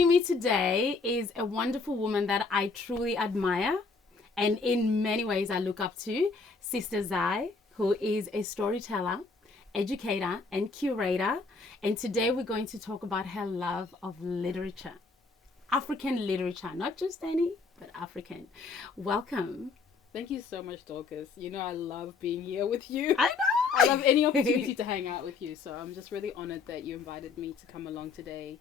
Joining me today is a wonderful woman that I truly admire and in many ways I look up to, Sister Zai, who is a storyteller, educator, and curator. And today we're going to talk about her love of literature, African literature, not just any, but African. Welcome. Thank you so much, Dorcas. You know I love being here with you. I know. I love any opportunity to hang out with you. So I'm just really honored that you invited me to come along today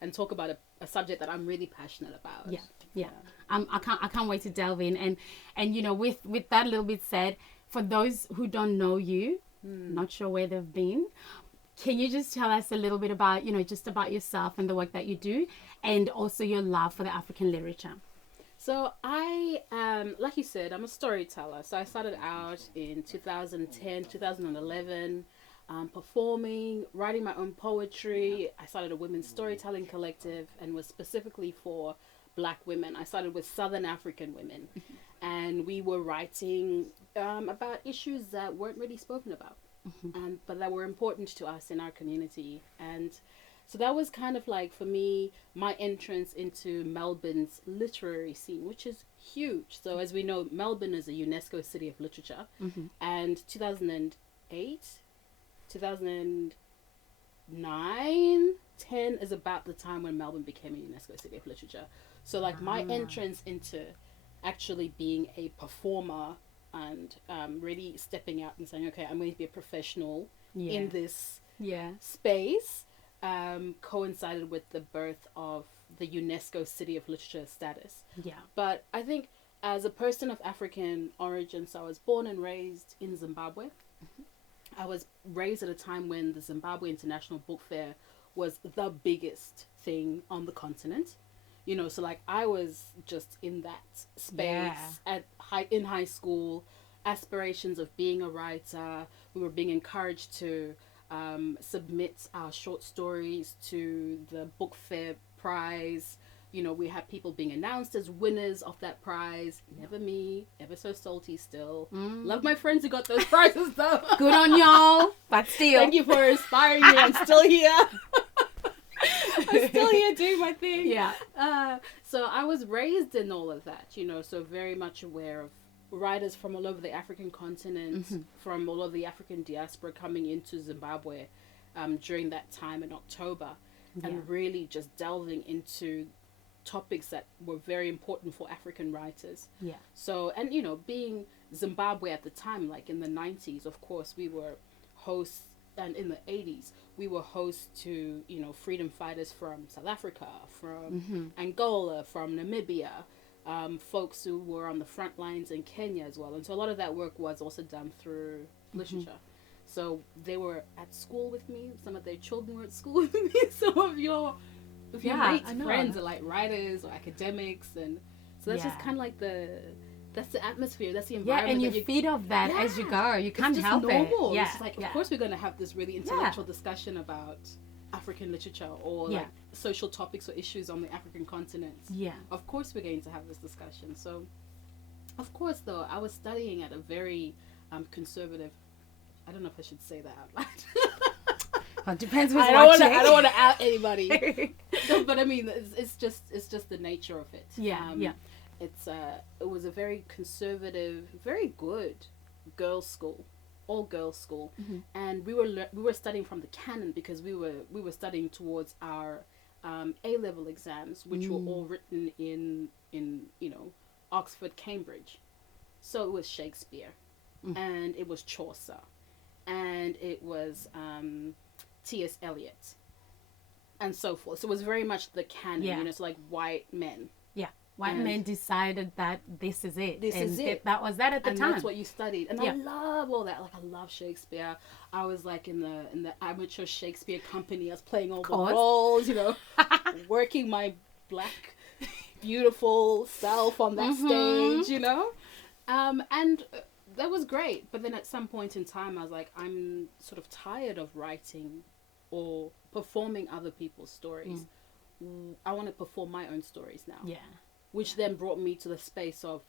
and talk about a subject that I'm really passionate about. Yeah. I can't wait to delve in. And you know, with that little bit said, for those who don't know you, not sure where they've been, can you just tell us a little bit about, you know, just about yourself and the work that you do, and also your love for the African literature? So I am, like you said, I'm a storyteller. So I started out in 2010, 2011, performing, writing my own poetry. I started a women's storytelling collective and was specifically for Black women. I started with Southern African women, and we were writing about issues that weren't really spoken about, but that were important to us in our community. And so that was kind of like, for me, my entrance into Melbourne's literary scene, which is huge. So as we know, Melbourne is a UNESCO City of Literature. And 2008, 2009, 10 is about the time when Melbourne became a UNESCO City of Literature. So like my entrance into actually being a performer and really stepping out and saying, okay, I'm going to be a professional in this space, coincided with the birth of the UNESCO City of Literature status. But I think as a person of African origin, so I was born and raised in Zimbabwe. I was raised at a time when the Zimbabwe International Book Fair was the biggest thing on the continent. You know, so like I was just in that space in high school, aspirations of being a writer. We were being encouraged to submit our short stories to the book fair prize. You know, we had people being announced as winners of that prize. Never me, ever so salty still. Love my friends who got those prizes though. Good on y'all, but still. Thank you for inspiring me. I'm still here. I'm still here doing my thing. So I was raised in all of that, you know, so very much aware of writers from all over the African continent, from all over the African diaspora coming into Zimbabwe during that time in October, and really just delving into topics that were very important for African writers. So, and you know, being Zimbabwe at the time, like in the 90s, of course, we were hosts, and in the 80s, we were hosts to, you know, freedom fighters from South Africa, from Angola, from Namibia, folks who were on the front lines in Kenya as well. And so a lot of that work was also done through literature. So they were at school with me. Some of their children were at school with me. Some of your mates, friends are like writers or academics. And so that's just kind of like that's the atmosphere, that's the environment. And you feed off that as you go. You can't help normal. it. It's just like, of course we're going to have this really intellectual discussion about African literature or like social topics or issues on the African continent. Of course we're going to have this discussion. So, of course, though, I was studying at a very conservative, I don't know if I should say that out loud. Well, it depends who's watching. I don't want to out anybody. But I mean, it's just the nature of it. It was a very conservative, very good girls' school, all girls' school, and we were studying from the canon because we were studying towards our A-level exams, which were all written in you know, Oxford, Cambridge. So it was Shakespeare, and it was Chaucer, and it was T.S. Eliot, and so forth. So it was very much the canon, you know, so like white men. White men decided that this is it. This is it. That was that at the time. And that's what you studied. And I love all that. Like, I love Shakespeare. I was like in the amateur Shakespeare company. I was playing all the roles, you know, working my Black, beautiful self on that stage, you know. And that was great. But then at some point in time, I was like, I'm sort of tired of writing or performing other people's stories. I want to perform my own stories now. Which then brought me to the space of,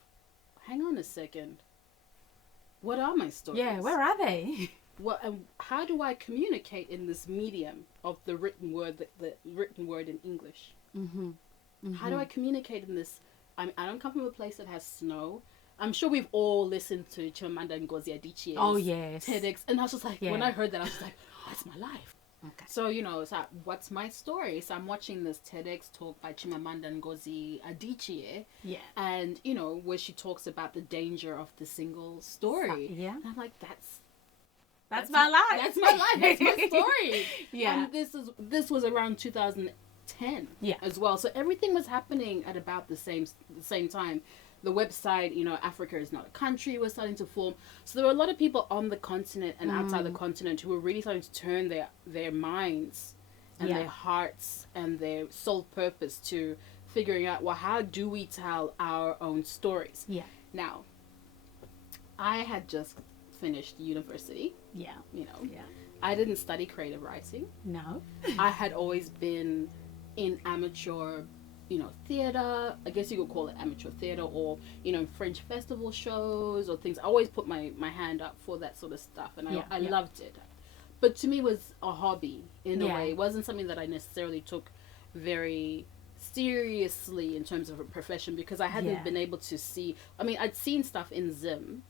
hang on a second, what are my stories? Where are they? What and how do I communicate in this medium of the written word, the written word in English? How do I communicate in this? I don't come from a place that has snow. I'm sure we've all listened to Chimamanda Ngozi Adichie's Oh, yes. TEDx, and I was just like, Yeah. when I heard that, I was like, that's my life. Okay. So, you know, it's like, what's my story? So I'm watching this TEDx talk by Chimamanda Ngozi Adichie, Yeah. and, you know, where she talks about the danger of the single story. Yeah. And I'm like, That's my life. That's my life. That's my story. Yeah. And this was around 2010 Yeah. as well. So everything was happening at about the same time. The website, you know, Africa is not a country, was starting to form. So there were a lot of people on the continent and outside the continent who were really starting to turn their minds and Yeah. their hearts and their sole purpose to figuring out, well, how do we tell our own stories? Yeah. Now, I had just finished university, Yeah. you know. Yeah. I didn't study creative writing. No. I had always been in amateur, you know, theater. I guess you could call it amateur theater, or, you know, French festival shows or things. I always put my hand up for that sort of stuff, and I Yeah. loved it. But to me, it was a hobby in a Yeah. way. It wasn't something that I necessarily took very seriously in terms of a profession, because I hadn't Yeah. been able to see. I mean, I'd seen stuff in Zim,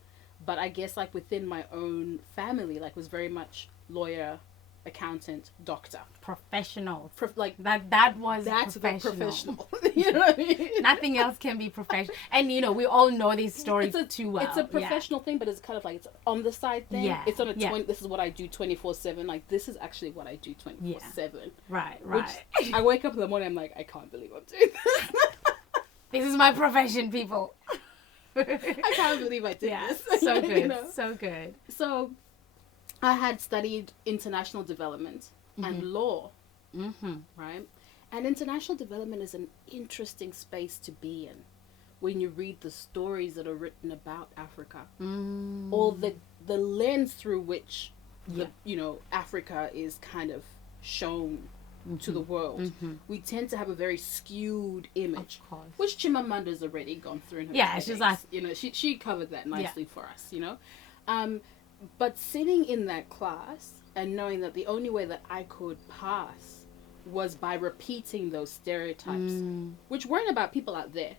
but I guess like within my own family, like was very much lawyer, accountant, doctor. Professional. Like That was that's the professional. professional. You know what I mean? Nothing else can be professional. And you know, we all know these stories too well. It's a professional thing, but it's kind of like it's on the side thing. Yeah, It's on a yeah. this is what I do 24/7. Like this is actually what I do 24/7. Yeah. Right, Which right. I wake up in the morning, I'm like, I can't believe I'm doing this. This is my profession, people. I can't believe I did Yeah, this. so You good, know? so good. So I had studied international development and law, Mm-hmm. right? And international development is an interesting space to be in when you read the stories that are written about Africa, or the lens through which Yeah. Africa is kind of shown to the world. We tend to have a very skewed image, Of course. which Chimamanda's already gone through in her Yeah, TEDx. she's like- you know, she covered that nicely for us, you know. But sitting in that class and knowing that the only way that I could pass was by repeating those stereotypes, which weren't about people out there.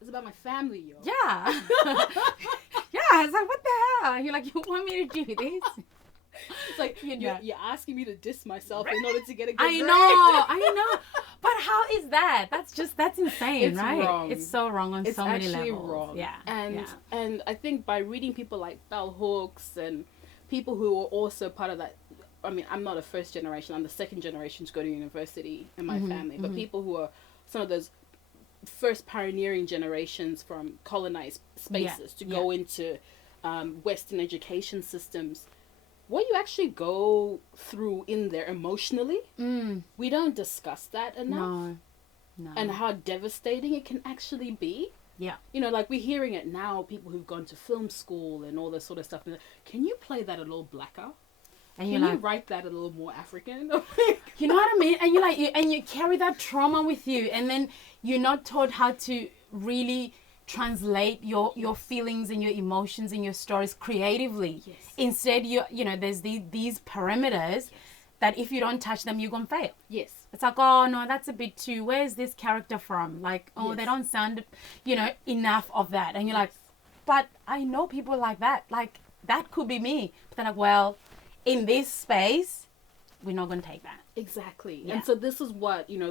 It's about my family, yo. Yeah. Yeah, it's like, what the hell? And you're like, you want me to do this? It's like Yeah. you're asking me to diss myself in order to get a good I grade. know. But how is that? That's insane, It's right? wrong. It's so wrong on It's so many actually levels. wrong. Yeah. And yeah. and I think by reading people like Bell Hooks and people who are also part of that, I mean, I'm not a first generation, I'm the second generation to go to university in my family, but people who are some of those first pioneering generations from colonized spaces to go into Western education systems, what you actually go through in there emotionally, we don't discuss that enough. No. And how devastating it can actually be. Yeah. You know, like we're hearing it now, people who've gone to film school and all this sort of stuff. Can you play that a little blacker? And Can you're you like, write that a little more African? you know what I mean? And you're like, you carry that trauma with you, and then you're not taught how to really translate your feelings and your emotions and your stories creatively. Yes. Instead, there's these parameters that if you don't touch them, you're gonna fail. Yes. It's like, oh no, that's a bit too. Where's this character from? Like, oh, Yes. they don't sound, enough of that. And you're like, but I know people like that. Like that could be me. But they're like, well, in this space, we're not gonna take that. Exactly. Yeah. And so this is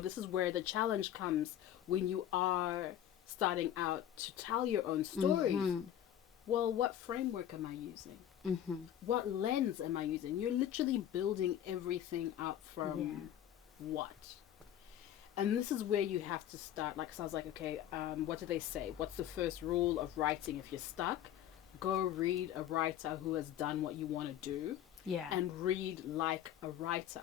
this is where the challenge comes when you are starting out to tell your own stories. Well, what framework am I using? What lens am I using? You're literally building everything up from what? And this is where you have to start. Like, so I was like, okay, what do they say? What's the first rule of writing? If you're stuck, go read a writer who has done what you want to do. Yeah. And read like a writer.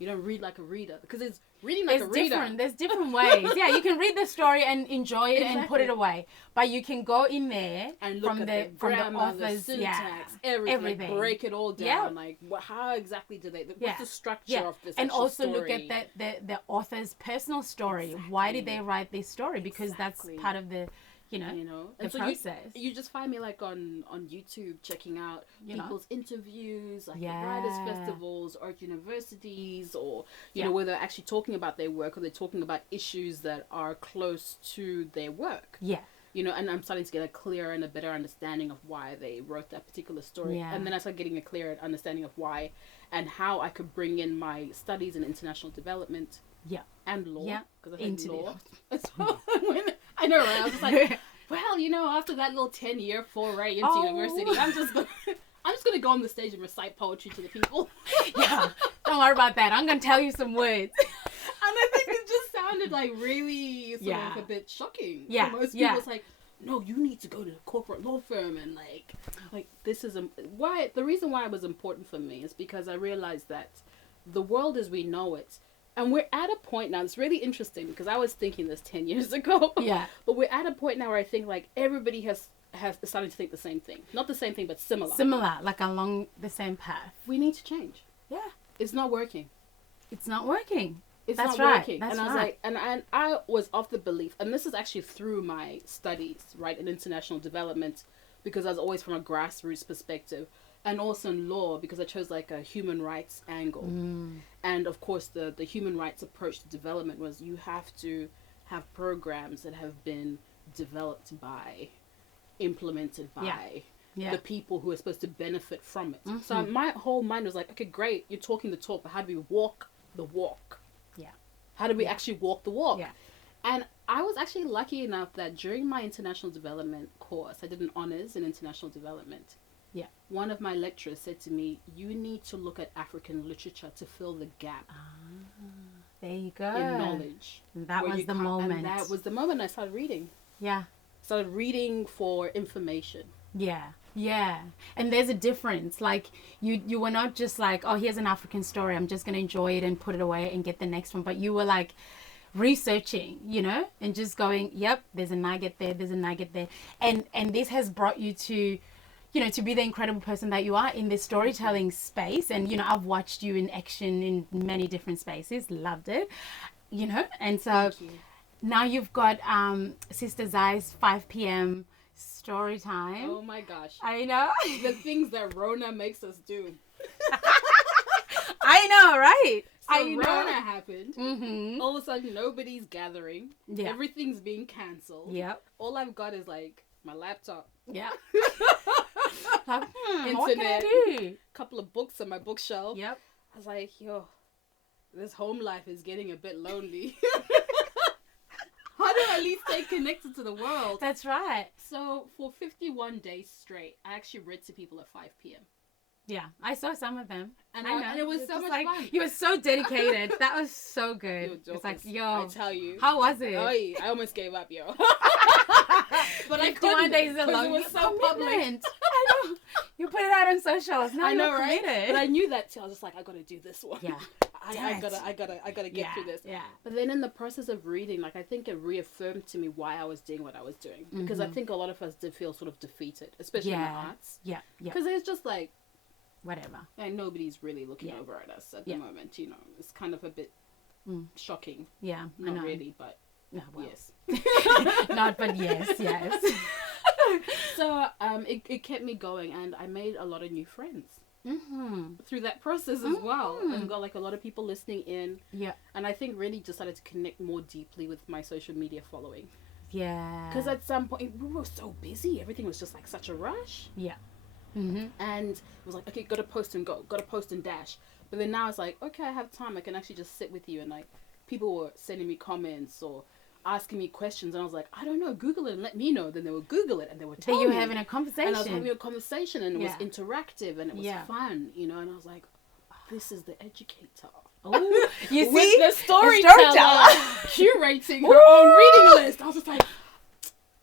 You don't read like a reader, because it's reading like a reader. There's different ways. Yeah, you can read the story and enjoy it and put Exactly. it away, but you can go in there And look from at the grammar, the author's syntax, everything. like break it all down. Yeah. Like, how exactly do they? Yeah. What's the structure Yeah, of this? and actual also story? look at the author's personal story. Why did they write this story? Because that's Exactly. part of the you know, the and so process. you just find me like on YouTube checking out people's interviews, like Yeah. at writers festivals or at universities, or you Yeah. know, where they're actually talking about their work or they're talking about issues that are close to their work. Yeah. You know, and I'm starting to get a clearer and a better understanding of why they wrote that particular story. Yeah. And then I started getting a clearer understanding of why and how I could bring in my studies in international development Yeah. and law. Yeah. Because I Into think law. So I know, right? I was just like, well, you know, after that little 10-year foray into university, I'm just gonna go on the stage and recite poetry to the people. Yeah. Don't worry about that. I'm gonna tell you some words. And I think it just sounded like really sort Yeah. of a bit shocking. Yeah, For most yeah. people, it's like, no, you need to go to a corporate law firm and like this is why. The reason why it was important for me is because I realized that the world as we know it, and we're at a point now. It's really interesting because I was thinking this 10 years ago. Yeah. But we're at a point now where I think like everybody has started to think the same thing. Not the same thing, but similar. Similar, like along the same path. We need to change. Yeah. It's not working. It's not working. It's That's not right. working. That's and I was right. like, and I was of the belief, and this is actually through my studies, right, in international development, because I was always from a grassroots perspective, and also in law because I chose like a human rights angle. And of course, the human rights approach to development was you have to have programs that have been developed by, implemented by. Yeah. The people who are supposed to benefit from it. So my whole mind was like, okay, great, you're talking the talk, but how do we walk the walk? Yeah. How do we actually walk the walk? Yeah. And I was actually lucky enough that during my international development course, I did an honors in international development. Yeah. One of my lecturers said to me, you need to look at African literature to fill the gap There you go. in knowledge. That where was you the can't- moment. And that was the moment I started reading. Yeah. Started reading for information. Yeah. Yeah. And there's a difference. Like you were not just like, oh, here's an African story. I'm just going to enjoy it and put it away and get the next one. But you were like researching, you know, and just going, yep, there's a nugget there. There's a nugget there. And this has brought you to, you know, to be the incredible person that you are in this storytelling space. And, you know, I've watched you in action in many different spaces. Loved it, you know. And so Thank you. now you've got Sister Zai's 5 p.m. story time. Oh my gosh. I know. The things that Rona makes us do. I know, right? So I know. Rona happened. Mm-hmm. All of a sudden, nobody's gathering. Yeah. Everything's being cancelled. Yep. All I've got is like my laptop, Yeah. Like, what can I Internet. do? couple of books on my bookshelf. Yep. I was like, yo, this home life is getting a bit lonely. How do I at least stay connected to the world? That's right. So for 51 days straight, I actually read to people at 5 p.m. Yeah, I saw some of them. And, I know. and it was It's so just much like, fun. You were so dedicated. That was so good. Yo, It's like, jokers, yo, I tell you. how was it? Oy, I almost gave up, yo. But I 51 couldn't days because alone. it was so public. Commitment. I know. You put it out on socials. Now I know, you're right? committed. But I knew that too. I was just like, I gotta do this one. Yeah. I Damn gotta get yeah. through this. Yeah. But then in the process of reading, like I think it reaffirmed to me why I was doing what I was doing. Because I think a lot of us did feel sort of defeated, especially in the Yeah. arts. Yeah. Yeah. Because it's just like Whatever. nobody's really looking Yeah. over at us at Yeah. the moment. You know, it's kind of a bit shocking. Yeah. I Not know. really, but No, well. yes. Not, but yes, yes. So it kept me going, and I made a lot of new friends Mm-hmm. through that process as well, and got like a lot of people listening in. Yeah. And I think really just started to connect more deeply with my social media following. Yeah. Because at some point we were so busy, everything was just like such a rush, Yeah. Mm-hmm. and it was like, okay, gotta post and go, gotta post and dash. But then now it's like, okay, I have time, I can actually just sit with you, and like people were sending me comments or asking me questions, and I was like, I don't know, Google it and let me know. Then they would Google it and they would tell Then you were me. having a conversation. And I was having a conversation, and it Yeah. was interactive, and it was Yeah. fun, you know. And I was like, this is the educator. Oh, you With see? the storyteller storyteller. curating her own reading list. I was just like,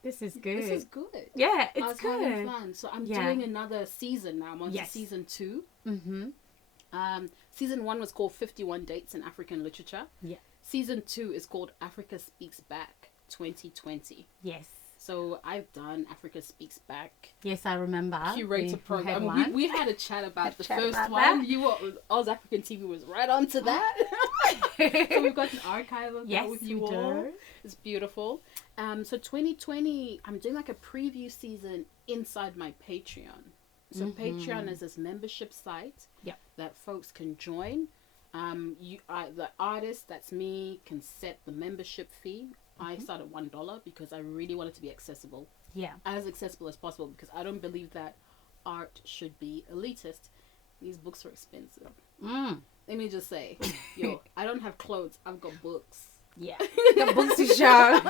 This is good. this is good. Yeah, I was it's having good. fun. So I'm Yeah. doing another season now. I'm on to Yes. season 2. Mm-hmm. Season 1 was called 51 Dates in African Literature. Yeah. Season 2 is called Africa Speaks Back 2020. Yes. So I've done Africa Speaks Back Yes, I remember. curator had program. one. We had a chat about the chat first about one. that. You were Oz African TV was right onto that. So we've got an archive of Yes, that with you we all. do. It's beautiful. So 2020, I'm doing like a preview season inside my Patreon. So Patreon is this membership site Yep. that folks can join. The artist, that's me, can set the membership fee. I start at $1 because I really want it to be accessible, Yeah. as accessible as possible, because I don't believe that art should be elitist. These books are expensive. Let me just say, I don't have clothes. I've got books. Yeah. The books to show.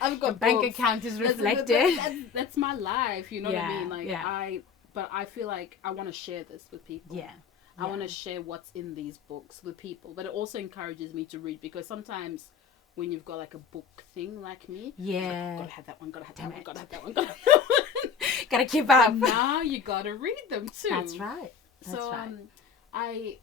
I've got The bank books. account is That's- reflected. That's my life. You know what I Yeah, mean? Like yeah. but I feel like I want to share this with people. Yeah. I want to share what's in these books with people. But it also encourages me to read, because sometimes when you've got like a book thing like me, Yeah. gotta have that one, gotta have that Damn one, it. gotta have that one, gotta have that one. Gotta keep up. And now you gotta read them too. That's right. That's So right. I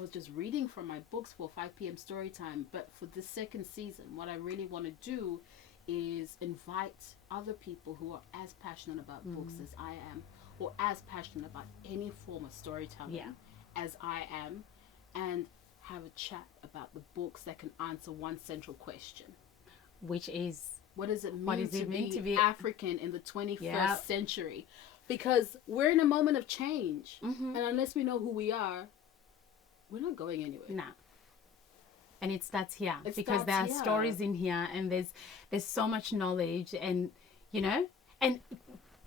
was just reading from my books for 5 p.m. story time. But for the second season, what I really want to do is invite other people who are as passionate about books as I am, or as passionate about any form of storytelling as I am, and have a chat about the books that can answer one central question. Which is What does it mean, to to be- be African in the 21st Yeah. century? Because we're in a moment of change. Mm-hmm. And unless we know who we are, we're not going anywhere. nah. And it starts here It because starts there are here. stories in here, and there's so much knowledge, and and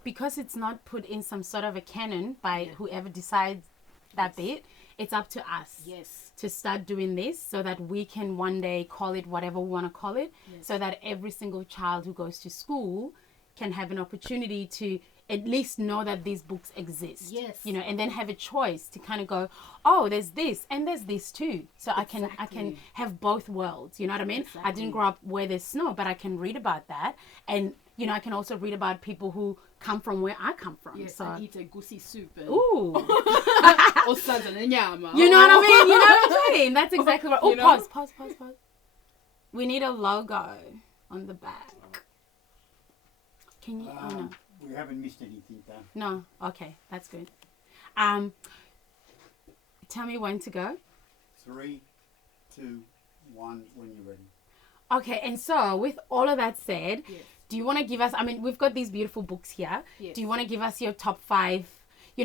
because it's not put in some sort of a canon by whoever decides that bit, it's up to us. Yes. To start doing this so that we can one day call it whatever we want to call it, so that every single child who goes to school can have an opportunity to at least know that these books exist. Yes. And then have a choice to kind of go, oh, there's this and there's this too. So I can Exactly. have both worlds. You know what I mean? I Exactly. didn't grow up where there's snow, but I can read about that. And I can also read about people who come from where I come from. Yes, So and eat a goosey soup. And ooh. or southern nyama. You know what I mean? You know what I'm saying? That's exactly right. Oh, You know? pause. We need a logo on the back. Can you? Oh, no. We haven't missed anything, though. No. Okay, that's good. Tell me when to go. 3, 2, 1, when you're ready. Okay, and so with all of that said, Yes. do you want to give us, I mean, we've got these beautiful books here. Yes. Do you want to give us your top 5?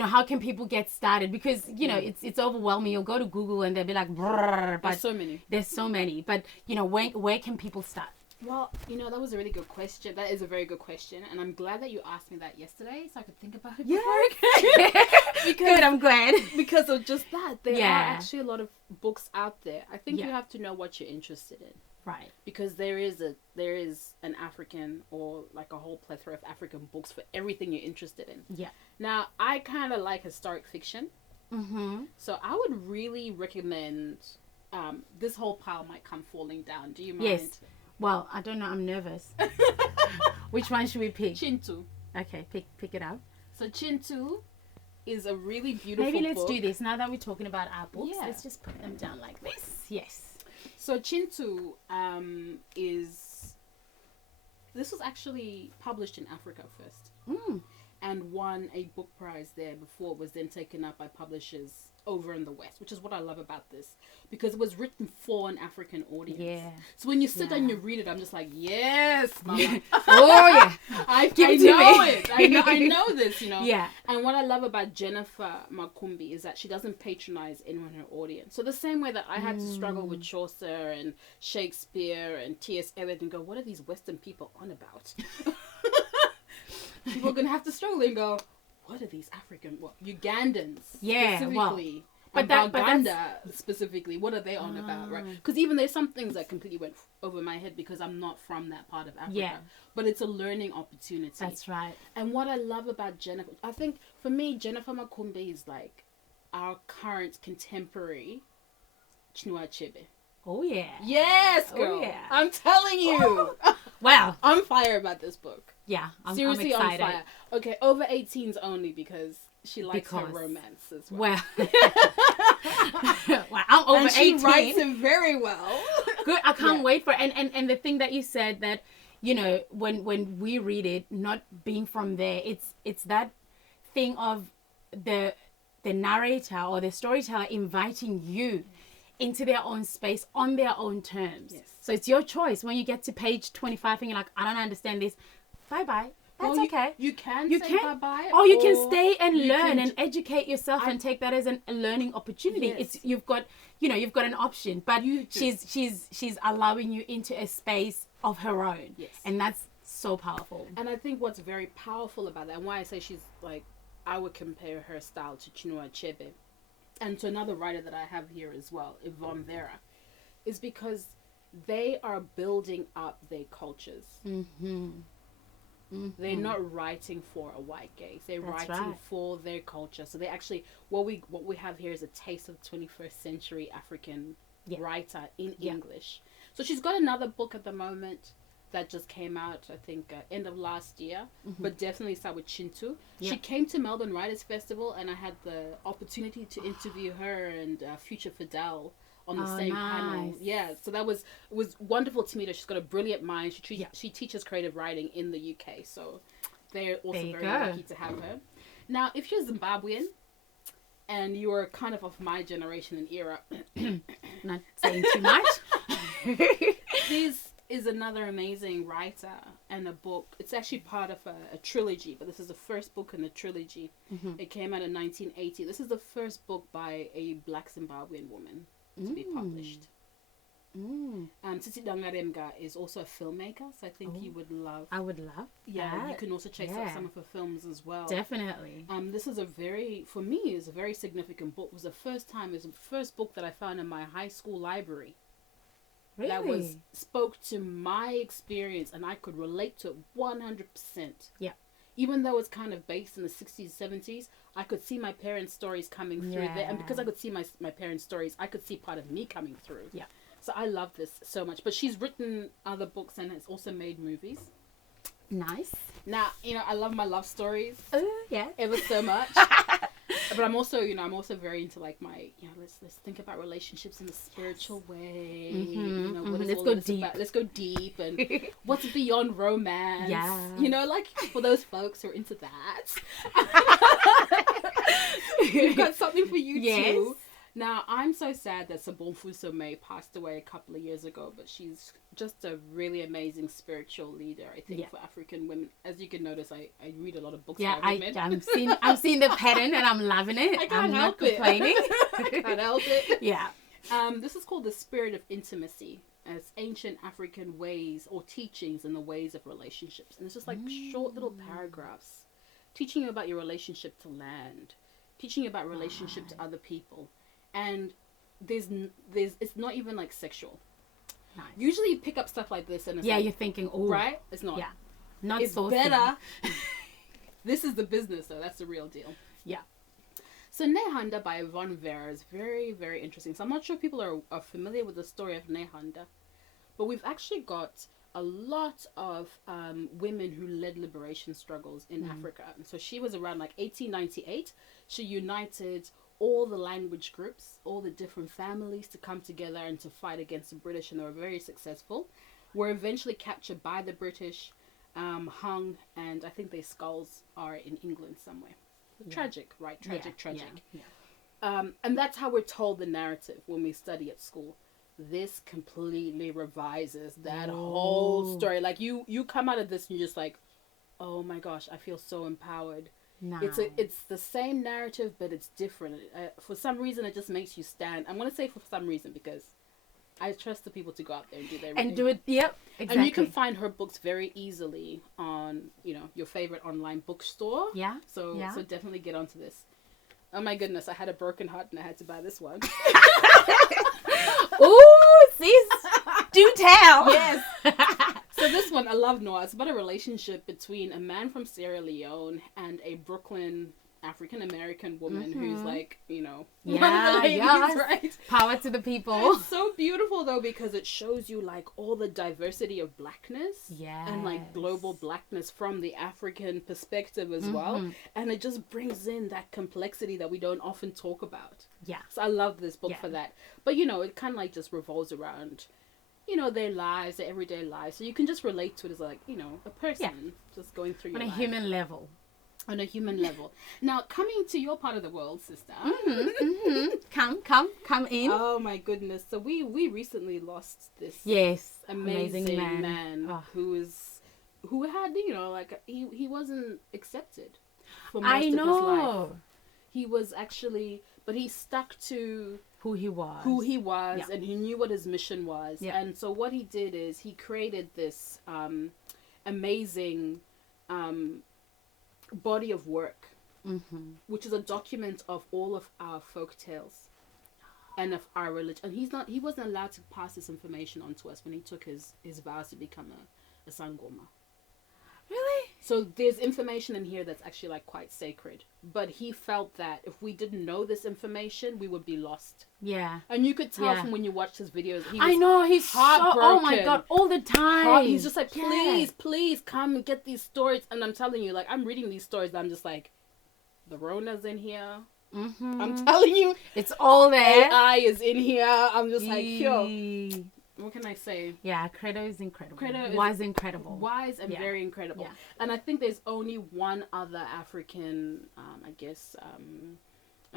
How can people get started? Because, it's overwhelming. You'll go to Google and they'll be like, brrr, but There's so many. there's so many. But, where can people start? Well, that was a really good question. That is a very good question. And I'm glad that you asked me that yesterday so I could think about it before I Good, I'm glad. because of just that. There Yeah. are actually a lot of books out there. I think Yeah. you have to know what you're interested in. Right. Because there is an African, or like a whole plethora of African books for everything you're interested in. Yeah. Now, I kind of like historic fiction. Mm-hmm. So I would really recommend, this whole pile might come falling down. Do you mind? Yes. Well, I don't know. I'm nervous. Which one should we pick? Chintu. Okay, pick it up. So Chintu is a really beautiful Maybe let's book. do this. Now that we're talking about our books, Yeah. let's just put them down like this. Yes. So Chintu this was actually published in Africa first Mm. and won a book prize there before it was then taken up by publishers over in the West, which is what I love about this, because it was written for an African audience. Yeah. So when you sit Yeah. and you read it, I'm just like, yes, mama. Oh yeah. I Give it to know me. it. I know this, Yeah. And what I love about Jennifer Makumbi is that she doesn't patronize anyone in her audience. So the same way that I had to struggle with Chaucer and Shakespeare and T.S. Eliot and go, what are these Western people on about? People are going to have to struggle and go, what are these Ugandans Yeah, specifically? but and that- but Baganda specifically, what are they on about, right? Because even there's some things that completely went over my head because I'm not from that part of Africa. Yeah. But it's a learning opportunity. That's right. And what I love about Jennifer, I think for me, Jennifer Makumbi is like our current contemporary Chinua Achebe. Oh yeah. Yes, girl. Oh, yeah. I'm telling you. Wow. I'm fire about this book. Yeah. I'm Seriously, I'm excited. fire. Okay, over 18s only because she likes her Because- romance as well. Well. Well, I'm over and she 18. writes it very well. Good. I can't Yeah. wait for it. And the thing that you said that, when we read it, not being from there, it's that thing of the the narrator or the storyteller inviting you into their own space on their own terms. Yes. So it's your choice. When you get to page 25 and you're like, I don't understand this, bye-bye. That's Well, okay. You can You say can, bye-bye. or you can stay and you learn can and educate yourself and take that as a learning opportunity. Yes. It's you've got an option, but You do. she's allowing you into a space of her own. Yes. And that's so powerful. And I think what's very powerful about that, and why I say she's like, I would compare her style to Chinua Achebe and to another writer that I have here as well, Yvonne Vera, is because they are building up their cultures. Mm-hmm. They're not writing for a white gaze. They're That's writing right. for their culture. So they actually, what we have here is a taste of 21st century African Yeah. writer in Yeah. English. So she's got another book at the moment that just came out, I think, end of last year, but definitely start with Chintu. Yeah. She came to Melbourne Writers Festival, and I had the opportunity to interview her and Future Fidel on the Oh, same panel. nice. Yeah, so that was wonderful to meet her. She's got a brilliant mind. Yeah. She teaches creative writing in the UK, so they're also There you very go. lucky to have her. Now, if you're Zimbabwean and you're kind of my generation and era, Not saying too much. this is another amazing writer and a book. It's actually part of a trilogy, but this is the first book in the trilogy. Mhm. It came out in 1980. This is the first book by a black Zimbabwean woman to be published. Titi Dangaremga is also a filmmaker, so I think you would love. I would love Yeah, that. you can also check out Yeah. some of her films as well. Definitely. This is for me, is a very significant book. It was the first book that I found in my high school library. Really? That spoke to my experience, and I could relate to it 100%. Yeah. Even though it's kind of based in the 60s, 70s, I could see my parents' stories coming through there. And because I could see my parents' stories, I could see part of me coming through. Yeah. So I love this so much. But she's written other books and has also made movies. Nice. Now, I love my love stories Yeah. ever so much. But I'm also, very into like let's think about relationships in a spiritual way. What is Let's all go this deep. about? Let's go deep and what's beyond romance. Yeah. Like for those folks who are into that. We've got something for you Yes. too. Now, I'm so sad that Sabonfu Somé passed away a couple of years ago, but she's just a really amazing spiritual leader, I think, for African women. As you can notice, I read a lot of books Yeah, by women. I'm seeing the pattern and I'm loving it. I can't I'm help not it. complaining. I can't help it. Yeah. This is called The Spirit of Intimacy, as ancient African ways or teachings in the ways of relationships. And it's just like short little paragraphs teaching you about your relationship to land, teaching you about relationship to other people. And there's it's not even like sexual. Nice. Usually you pick up stuff like this and it's Yeah, like, you're thinking, oh, right? It's not. Yeah. Not It's saucy. better. This is the business though. That's the real deal. Yeah. So Nehanda by Yvonne Vera is very, very interesting. So I'm not sure if people are familiar with the story of Nehanda, but we've actually got a lot of women who led liberation struggles in Africa. And so she was around like 1898. She united all the language groups, all the different families to come together and to fight against the British, and they were very successful. Were eventually captured by the British, hung, and I think their skulls are in England somewhere. Tragic, right? Tragic. Yeah. And that's how we're told the narrative when we study at school. This completely revises that whole story. Like you come out of this and you're just like, oh my gosh, I feel so empowered. Nice. It's the same narrative, but it's different. For some reason, it just makes you stand. I'm gonna say for some reason because I trust the people to go out there and do their reading. And do it. Yep. Exactly. And you can find her books very easily on your favorite online bookstore. Yeah. So Yeah. so definitely get onto this. Oh my goodness, I had a broken heart and I had to buy this one. Ooh, sis. Do tell. Yes. So this one, I love Noah. It's about a relationship between a man from Sierra Leone and a Brooklyn African-American woman who's like, one of the ladies, yes. right? Power to the people. It's so beautiful though because it shows you like all the diversity of blackness and like global blackness from the African perspective as well, and it just brings in that complexity that we don't often talk about. Yeah. So I love this book for that. But it kind of like just revolves around their lives, their everyday lives, so you can just relate to it as like a person just going through On your a life. human level. on a human level. Now, coming to your part of the world, sister. Come in. Oh my goodness! So we recently lost this Yes, amazing man, Oh. who had, you know, like he wasn't accepted for most I of his life. know He was actually, but he stuck to who he was. yeah. Yeah. And he knew what his mission was. Yeah. And so what he did is he created this amazing body of work, Mm-hmm. which is a document of all of our folk tales and of our religion. And he wasn't allowed to pass this information on to us when he took his vows to become a sangoma. Really? So there's information in here that's actually like quite sacred. But he felt that if we didn't know this information, we would be lost. Yeah. And you could tell Yeah. from when you watched his videos, he was I know he's so. Oh my heartbroken. god! All the time. He's just like, please, Yeah. please come and get these stories. And I'm telling you, like, I'm reading these stories and I'm just like, the Rona's in here. Mm-hmm. I'm telling you, It's all there. AI is in here. I'm just like, yo, Yee. what can I say? Yeah, Credo is incredible. Credo is was incredible. Wise and Yeah. very incredible. Yeah. And I think there's only one other African,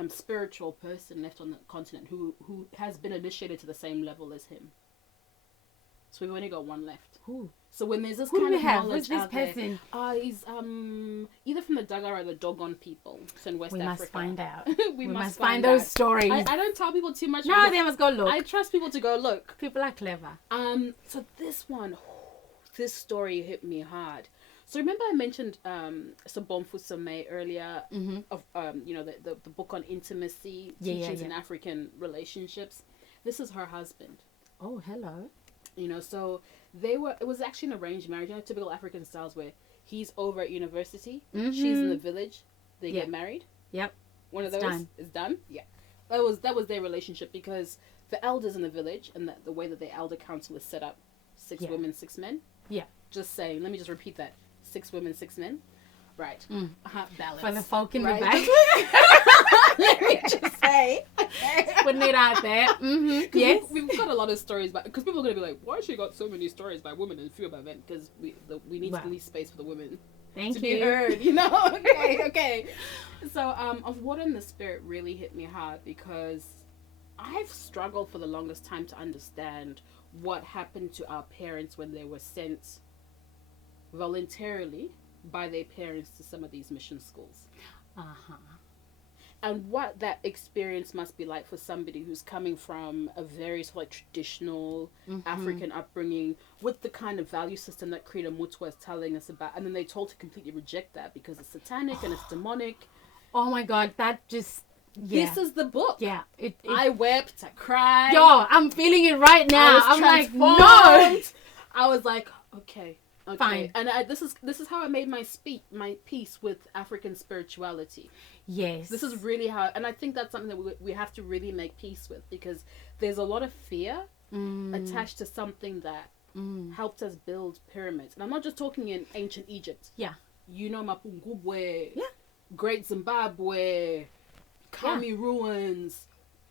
spiritual person left on the continent who has been initiated to the same level as him. So we've only got one left. Who? So when there's this Who do kind we of have? knowledge Who's this out there, person? he's either from the Dagar or the Dogon people, so in West We Africa. must find out. we We must must find out. those stories. I don't tell people too much. No, because they must go look. I trust people to go look. People are clever. So this one, this story hit me hard. So remember I mentioned Sobonfu Somé earlier Mm-hmm. of the book on intimacy, Yeah, yeah, teachings yeah. in African relationships. This is her husband. Oh, hello. You know, so it was actually an arranged marriage, you know, typical African styles where he's over at university, she's in the village, they Yeah. get married. Yep. One of It's those done. is done. Yeah, that was their relationship, because the elders in the village and the way that the elder council is set up, 6 Yeah. women, 6 men. Yeah. Just saying. Let me just repeat that: 6 women, 6 men. Right. Mm. Balance. For the folk in Right? the back. Let me just say. Putting it out there. Mm-hmm. Yes. We've got a lot of stories, because people are going to be like, why she got so many stories by women and few about men? Because we need Wow. to leave space for the women Thank to you. be heard, you know? Okay. So, Of Water in the Spirit really hit me hard, because I've struggled for the longest time to understand what happened to our parents when they were sent voluntarily by their parents to some of these mission schools. Uh-huh. And what that experience must be like for somebody who's coming from a very sort of like traditional African upbringing with the kind of value system that Credo Mutwa is telling us about. And then they're told to completely reject that because it's satanic and it's demonic. Oh my god, that just... Yeah. This is the book. Yeah. I wept, I cried. Yo, I'm feeling it right now. I'm like, no. transformed. I was like, okay. Fine. And this is how I made my peace with African spirituality. Yes. This is really how, and I think that's something that we have to really make peace with, because there's a lot of fear attached to something that helped us build pyramids. And I'm not just talking in ancient Egypt. Yeah. You know, Mapungubwe, Yeah. Great Zimbabwe, Kami ruins,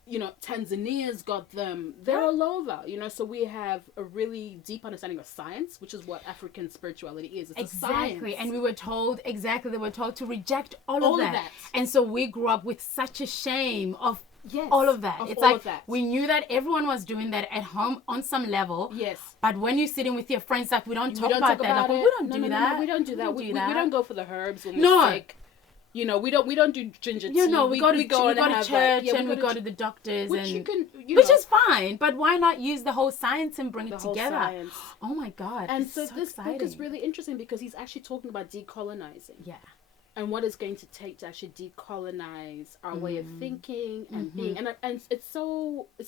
you know, Tanzania's got them. They're all over, you know, so we have a really deep understanding of science, which is what African spirituality is. It's Exactly. a science. And they were told to reject all of that. And so we grew up with such a shame of Yes, all of that. of It's all like of that. we knew that everyone was doing that at home on some level. Yes. But when you're sitting with your friends, like we don't We talk don't about talk that. about Like, well, it. we don't No, do no, no, that. no, we don't do that. We don't go for the herbs when we're No. sick. You know, we don't do ginger tea. You know, we go to and have, church like, and we go to the doctors, which and you can, which is fine. But why not use the whole science and bring the it whole together? science. Oh my god! And it's so this exciting. book is really interesting because he's actually talking about decolonizing. Yeah. And what it's going to take to actually decolonize our way of thinking and being, and it's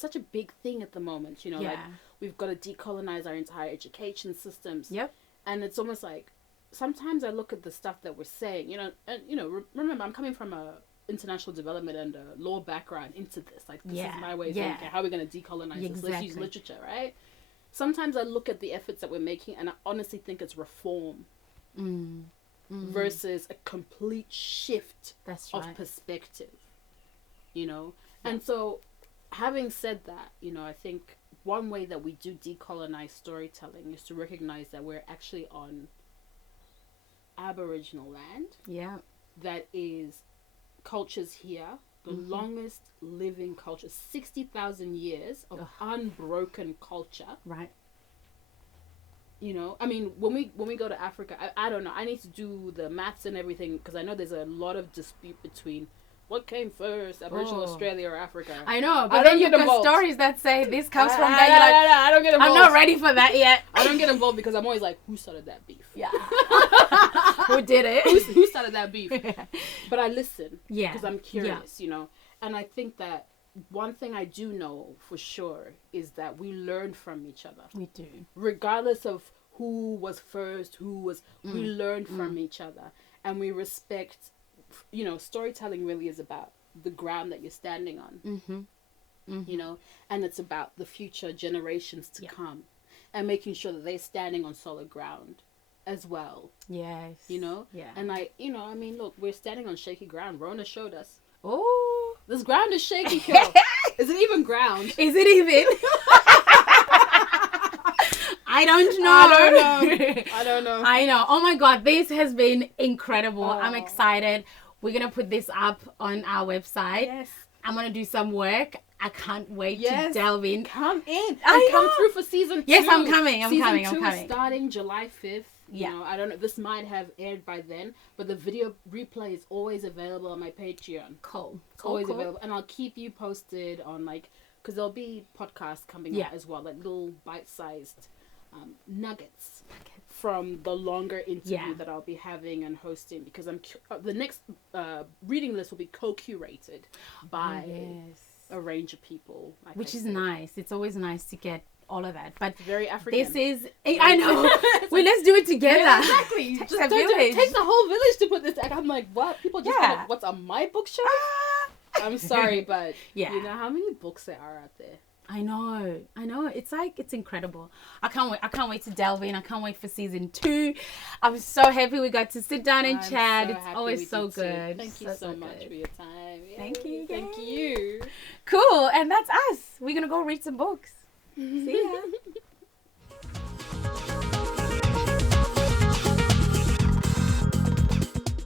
such a big thing at the moment. You know, like we've got to decolonize our entire education systems. Yep. And it's almost like sometimes I look at the stuff that we're saying. You know, and remember I'm coming from a international development and a law background into this. Like this is my way of thinking. How are we going to decolonize this? Let's use literature, right? Sometimes I look at the efforts that we're making and I honestly think it's reform. Versus a complete shift of perspective, you know. And so having said that, you know, I think one way that we do decolonize storytelling is to recognize that we're actually on Aboriginal land. Yeah. that is cultures here, the longest living culture, 60,000 years of unbroken culture. Right. You know, I mean, when we go to Africa, I don't know. I need to do the maths and everything because I know there's a lot of dispute between what came first, Aboriginal Australia or Africa. I know, but I then don't you've get got involved. stories that say this comes from that. You're like, I don't get involved. I'm not ready for that yet. I don't get involved because I'm always like, who started that beef? Yeah. Who did it? Who started that beef? But I listen. Yeah. Because I'm curious, you know. And I think that one thing I do know for sure is that we learn from each other. We do. Regardless of who was first, we learn from each other. And we respect, you know, storytelling really is about the ground that you're standing on. You know, and it's about the future generations to come and making sure that they're standing on solid ground as well. Yes. You know? Yeah. And you know, I mean, look, we're standing on shaky ground. Rona showed us. Oh. This ground is shaky, girl. Is it even ground? Is it even? I don't know. I don't know. I know. Oh my God, this has been incredible. I'm excited. We're going to put this up on our website. Yes. I'm going to do some work. I can't wait to delve in. Come in. I Come know. through for season 2. Yes, I'm coming. Season 2 I'm coming. is starting July 5th. Yeah. You know, I don't know. This might have aired by then, but the video replay is always available on my Patreon. Cool. It's always available. And I'll keep you posted on, like, because there'll be podcasts coming out as well, like little bite-sized nuggets from the longer interview that I'll be having and hosting, because the next reading list will be co-curated by a range of people, which is nice. It's always nice to get all of that, but very African. this is I know. Well, let's do it together. Yeah, exactly. Takes Just a don't do it. village. It takes a whole village to put this. And I'm like, what? People just want what's on my bookshelf? I'm sorry, but you know how many books there are out there. I know. It's incredible. I can't wait to delve in. I can't wait for season 2. I'm so happy we got to sit down and chat. It's always so good. Thank you so much for your time. Thank you. Thank you. Cool. And that's us. We're gonna go read some books. See ya.